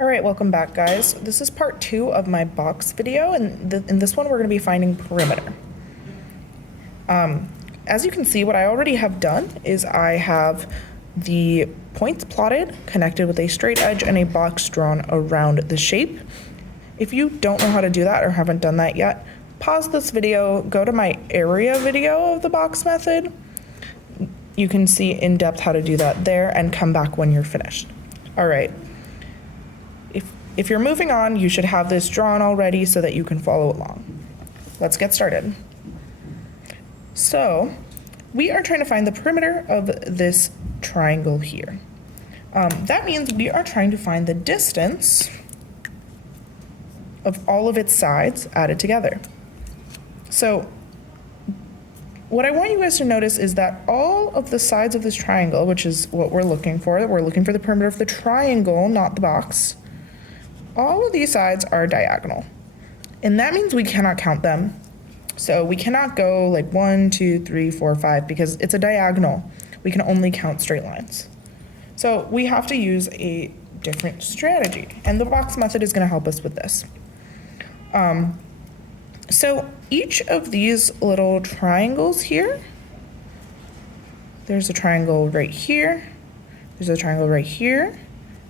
All right, welcome back, guys. This is part 2 of my box video, and in this one we're going to be finding perimeter. As you can see, what I already have done is I have the points plotted, connected with a straight edge, and a box drawn around the shape. If you don't know how to do that or haven't done that yet, pause this video, go to my area video of the box method. You can see in depth how to do that there, and come back when you're finished. All right. If you're moving on, you should have this drawn already so that you can follow along. Let's get started. So we are trying to find the perimeter of this triangle here. That means we are trying to find the distance of all of its sides added together. So what I want you guys to notice is that all of the sides of this triangle, which is what we're looking for the perimeter of the triangle, not the box. All of these sides are diagonal, and that means we cannot count them. So we cannot go like 1, 2, 3, 4, 5 because it's a diagonal. We can only count straight lines. So we have to use a different strategy, and the box method is going to help us with this. So each of these little triangles here, there's a triangle right here, there's a triangle right here,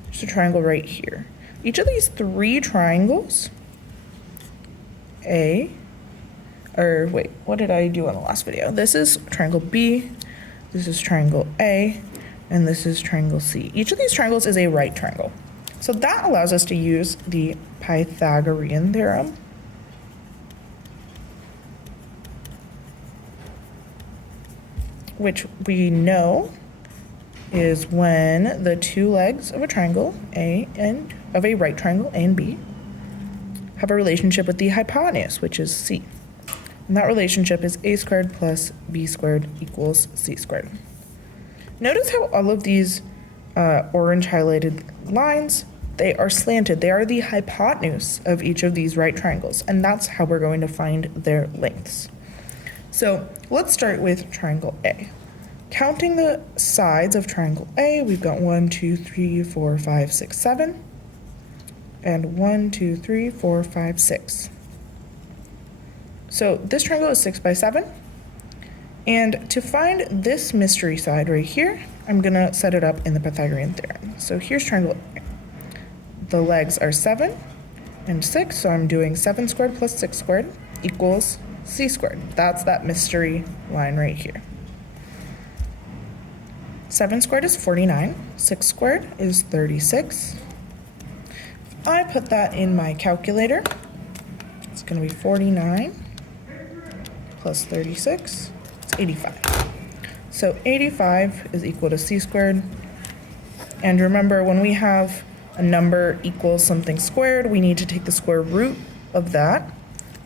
there's a triangle right here. Each of these 3 triangles, what did I do in the last video? This is triangle B, this is triangle A, and this is triangle C. Each of these triangles is a right triangle. So that allows us to use the Pythagorean theorem. Which we know is when the 2 legs of a triangle, of a right triangle, A and B, have a relationship with the hypotenuse, which is C. And that relationship is a squared plus b squared equals c squared. Notice how all of these orange highlighted lines, they are slanted. They are the hypotenuse of each of these right triangles, and that's how we're going to find their lengths. So let's start with triangle A. Counting the sides of triangle A, we've got 1, 2, 3, 4, 5, 6, 7, and 1, 2, 3, 4, 5, 6. So this triangle is 6 by 7, and to find this mystery side right here, I'm gonna set it up in the Pythagorean theorem. So here's triangle A. The legs are 7 and 6, so I'm doing 7 squared plus 6 squared equals c squared. That's that mystery line right here. 7 squared is 49, 6 squared is 36. I put that in my calculator. It's going to be 49 plus 36, it's 85. So 85 is equal to c squared. And remember, when we have a number equals something squared, we need to take the square root of that.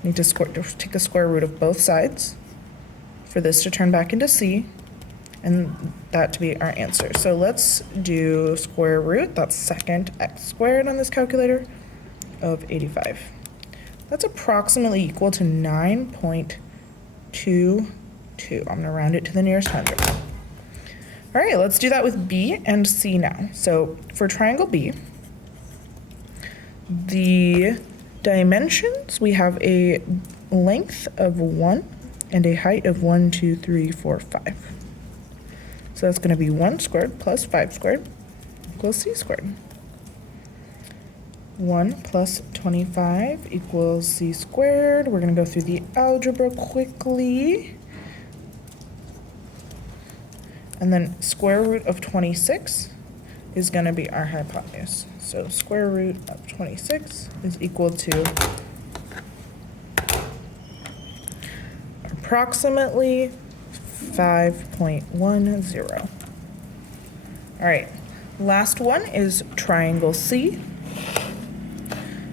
We need to take the square root of both sides for this to turn back into c, and that to be our answer. So let's do square root, that's second x squared on this calculator, of 85. That's approximately equal to 9.22. I'm gonna round it to the nearest hundred. All right, let's do that with B and C now. So for triangle B, the dimensions, we have a length of 1 and a height of 1, 2, 3, 4, 5. So that's going to be 1 squared plus 5 squared equals c squared. 1 plus 25 equals c squared. We're going to go through the algebra quickly. And then square root of 26 is going to be our hypotenuse. So square root of 26 is equal to approximately 5.10. All right, last one is triangle C.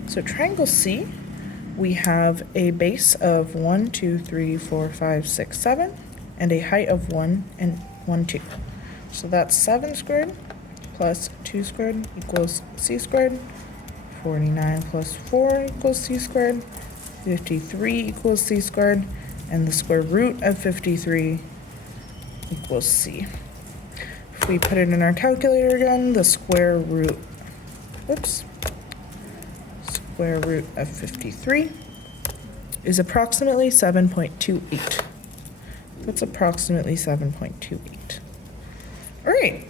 So triangle C, we have a base of 1, 2, 3, 4, 5, 6, 7, and a height of 1 and 1, 2. So that's 7 squared plus 2 squared equals c squared. 49 plus 4 equals c squared. 53 equals c squared. And the square root of 53 equals c. If we put it in our calculator again, the square root, square root of 53 is approximately 7.28. That's approximately 7.28. All right,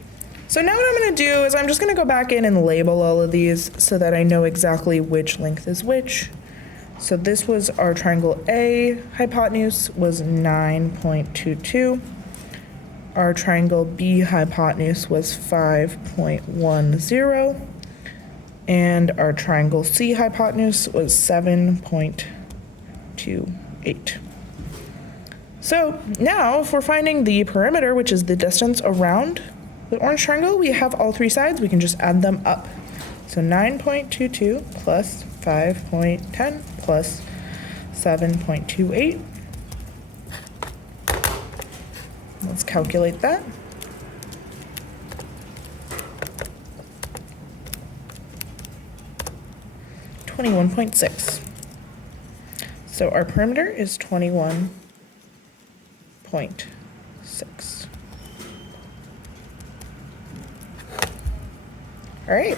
so now what I'm gonna do is I'm just gonna go back in and label all of these so that I know exactly which length is which. So this was our triangle A, hypotenuse was 9.22. Our triangle B hypotenuse was 5.10. And our triangle C hypotenuse was 7.28. So now if we're finding the perimeter, which is the distance around the orange triangle, we have all three sides, we can just add them up. So 9.22 plus 5.10 plus 7.28. Let's calculate that. $21.6. So our perimeter is 21.6. All right.